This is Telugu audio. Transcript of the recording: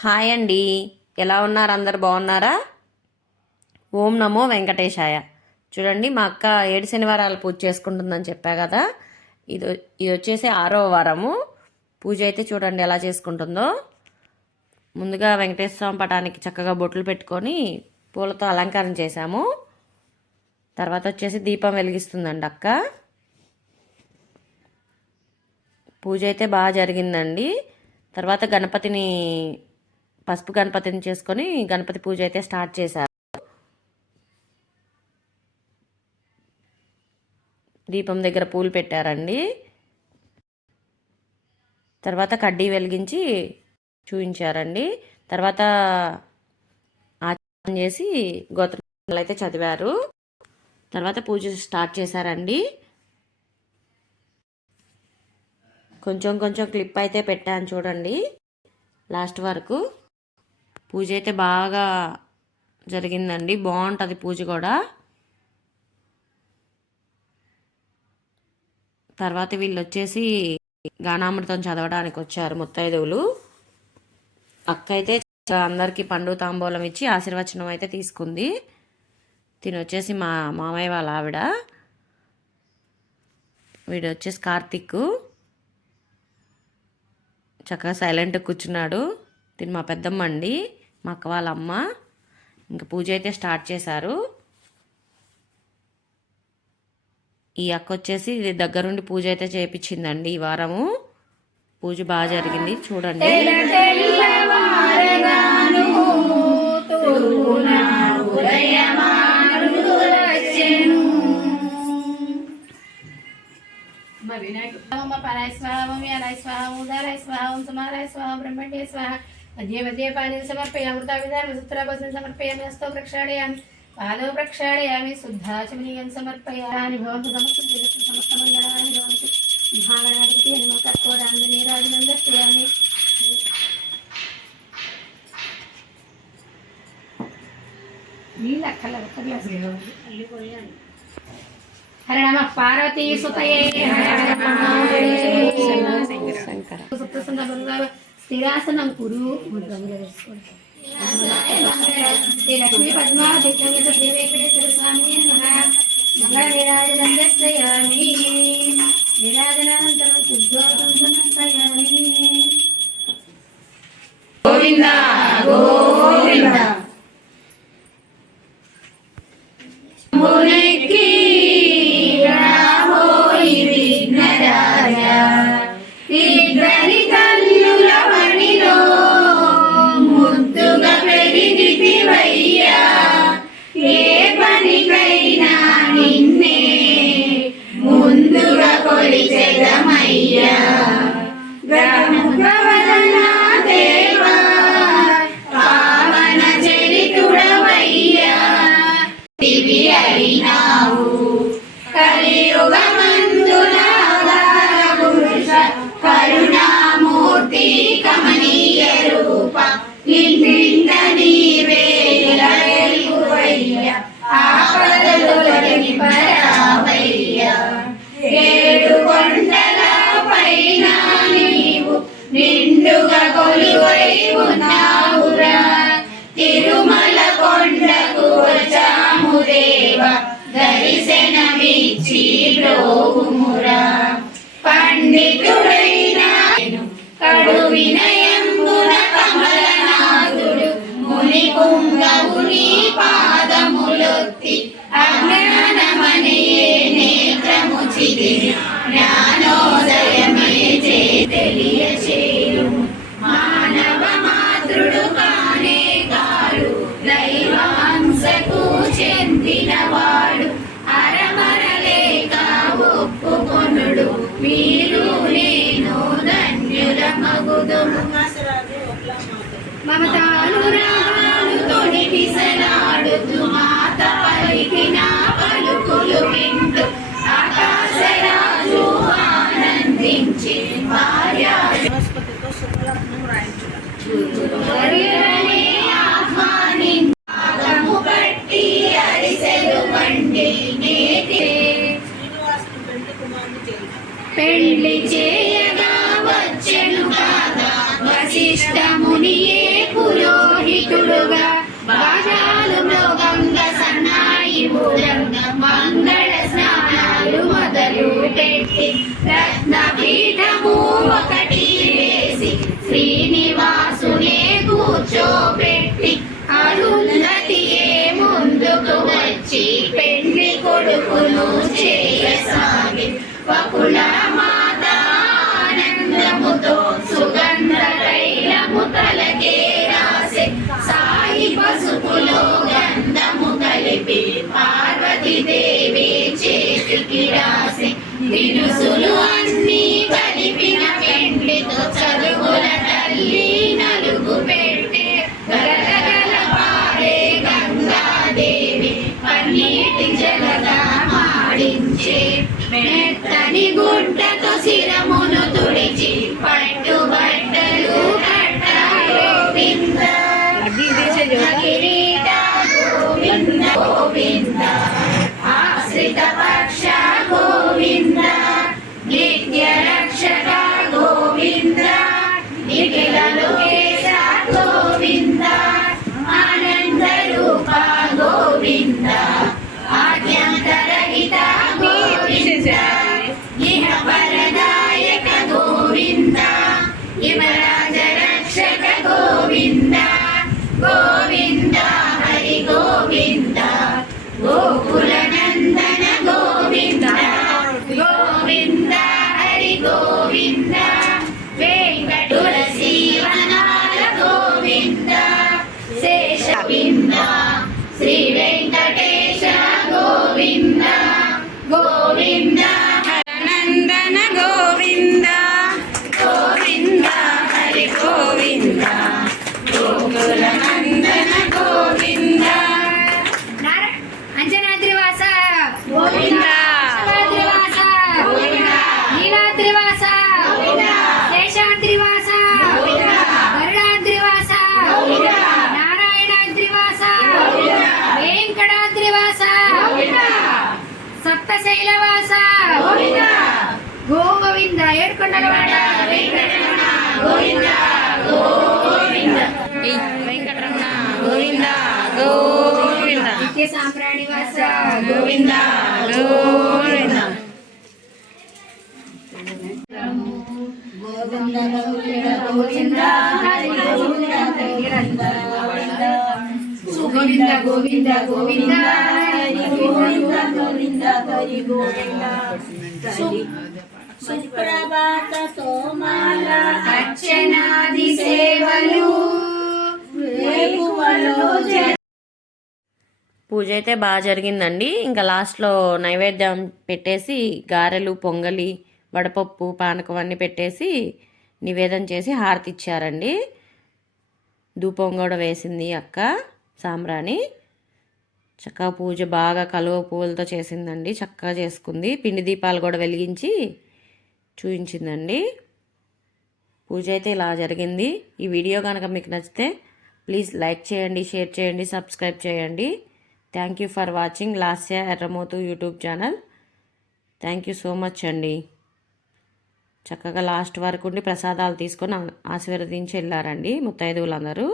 హాయ్ అండి. ఎలా ఉన్నారు? అందరు బాగున్నారా? ఓం నమో వెంకటేశాయ. చూడండి, మా అక్క 7 శనివారాలు పూజ చేసుకుంటుందని చెప్పా కదా. ఇది ఇది వచ్చేసి 6వ వారము పూజ. అయితే చూడండి ఎలా చేసుకుంటుందో. ముందుగా వెంకటేశ్వర స్వామి పటానికి చక్కగా బొట్లు పెట్టుకొని పూలతో అలంకారం చేశాము. తర్వాత వచ్చేసి దీపం వెలిగిస్తుందండి అక్క. పూజ అయితే బాగా జరిగిందండి. తర్వాత పసుపు గణపతిని చేసుకొని గణపతి పూజ అయితే స్టార్ట్ చేశారు. దీపం దగ్గర పూలు పెట్టారండి. తర్వాత కడ్డీ వెలిగించి చూపించారండి. తర్వాత ఆచరణ చేసి గోత్రాలు అయితే చదివారు. తర్వాత పూజ స్టార్ట్ చేశారండి. కొంచెం కొంచెం క్లిప్ అయితే పెట్టాను చూడండి లాస్ట్ వరకు. పూజ అయితే బాగా జరిగిందండి. బాగుంటుంది పూజ కూడా. తర్వాత వీళ్ళు వచ్చేసి గానామృతం చదవడానికి వచ్చారు ముత్తైదువులు. అక్క అయితే అందరికీ పండు తాంబూలం ఇచ్చి ఆశీర్వచనం అయితే తీసుకుంది. తిని వచ్చేసి మా మామయ్య వాళ్ళ ఆవిడ. వీడు వచ్చేసి కార్తిక్ చక్కగా సైలెంట్గా కూర్చున్నాడు. తిని మా పెద్దమ్మ అండి, మా అక్క వాళ్ళ అమ్మ. ఇంకా పూజ అయితే స్టార్ట్ చేశారు. ఈ అక్క వచ్చేసి దగ్గరుండి పూజ అయితే చేయించిందండి. ఈ వారము పూజ బాగా జరిగింది చూడండి. पराय स्वाहा व्यालाय स्वाहा उदाराय स्वाहा सुमाराय स्वाहा ब्रह्मण्ये स्वाहा मध्ये मध्ये पानी समर्पयामृताविधान सूत्रावसनं समर्पयामि हस्तौ प्रक्षालयामि पादौ प्रक्षालयामि शुद्धाचमनीयं समर्पयामि भवन्तु समस्तमङ्गलानि भवन्तु महागणाधिपति नमोकर्कोराञ्जनेयराजनं दर्शयामि नीला कलर ग्लास हर नमः पार्वती सुतये स्थिरासनं कुरु लक्ष्मी पद्मावती वेंकटेश्वर स्वामी नमः मंगलनीराजनं दर्शयामि नीराजनानन्तरं शुद्धोदकं समर्पयामि गोविन्द गोविन्द నిండుగా కొలువై ఉన్నావురా తిరుమల కొండకు వచ్చాము దేవ దర్శనమిచ్చి బ్రోవుమురా పండితుడైన కడు వినయంబున కమలనాథుడు ముని పుంగవుని పాదములొత్తి అజ్ఞానమనే నేత్రము చిదిరి జ్ఞానోదయమే తెలియచేరు మానవ మాతృడు కానే కాడు దైవాంశకు చెందినవాడు అరమరలేక ఒప్పుకొనుడు మీరు నేను ధన్యుల మగుదుము మమతానురాగాలు తొడిపిసలాడుతూ మాత పలికిన పలుకులు వింటూ ఆకాశరాజు ఆనందించి భార్య ఆగము బట్టి అరిసెలు వండి పెళ్లి చేయగా వచ్చెను కాగా వశిష్ఠ మునియే పురోహితుడుగా బాజాలు మృగంగా సన్నాయి మూలంగా మంగళ స్నానాలు మొదలు పెట్టి రత్నపీఠము ఒకటి వేసి శ్రీనివాసునే కూర్చోబెట్టి అరుంధతియే ముందుకు వచ్చి పెళ్లి కొడుకును చేయసాగి వకుల మాత ఆనందముతో సుగంధ తైలము తలకే రాసే సాయి పసుపులో గంధము కలిపి పార్వతీదేవి చేతికి రాసే దినుసులు అన్నీ కలిపిన పెండితో చదువుల తల్లి నలుగు పెట్టి గలగల పారే గంగాదేవి పన్నీటి జలగా మాడించే మెత్తని గుడ్డతో శిరమును తుడిచి పట్టు బట్టలు కట్ట గోవింద కిరీట గోవింద గోవింద ఆశ్రిత పక్ష గోవింద నిత్య రక్షక గోవింద నిఖిల లోకేశ గోవింద ఆనంద రూప గోవింద ఆద్యంతరహిత గోవింద ఇహ పరదాయక గోవింద యువరాజ రక్షక గోవింద గోవింద హరి గోవింద గోకుల నందన గోవింద గోవింద హరి గోవింద వెంకటుల శివనాల గోవింద శేషవింద శ్రీ వెంకటేశ గోవింద గోవింద నందన గోవింద గోవింద హరి గోవింద గోకుల నందన గోవింద అంజనాద్రివాస గోవింద శివాద్రివాస గోవింద నీలాద్రివాస గోవింద శేషాద్రివాస గోవింద గరుడాద్రివాస గోవింద నారాయణాద్రివాస గోవింద వెంకటాద్రివాస గోవింద సప్తశైలవాస గోవింద గోవింద ఏడుకొండలవాడ వెంకటరమణ గోవింద గోవింద వెంకటరమణ గోవింద గోవింద నిత్య సాంప్రాణివాస గోవింద గోవింద గోవింద గోవింద హరి గోవింద గోవింద గోవింద గోవింద హరి గోవింద గోవింద హరి గోవింద సుప్రభాత తోమాల అర్చనాది సేవలు పూజ అయితే బాగా జరిగిందండి. ఇంకా లాస్ట్లో నైవేద్యం పెట్టేసి గారెలు పొంగలి వడపప్పు పానకం అన్నీ పెట్టేసి నివేదన చేసి హారతి ఇచ్చారండి. ధూపం కూడా వేసింది అక్క సాంబ్రాణి. చక్కగా పూజ బాగా కలువ పువ్వులతో చేసిందండి, చక్కగా చేసుకుంది. పిండి దీపాలు కూడా వెలిగించి చూపించిందండి. పూజ అయితే ఇలా జరిగింది. ఈ వీడియో కనుక మీకు నచ్చితే ప్లీజ్ లైక్ చేయండి, షేర్ చేయండి, సబ్స్క్రైబ్ చేయండి. Thank you for watching Lasya Erramothu YouTube channel. Thank you so much అండి. చక్కగా లాస్ట్ వరకు ఉండి ప్రసాదాలు తీసుకొని ఆశీర్వదించి వెళ్ళారండి ముత్తైదువులందరూ.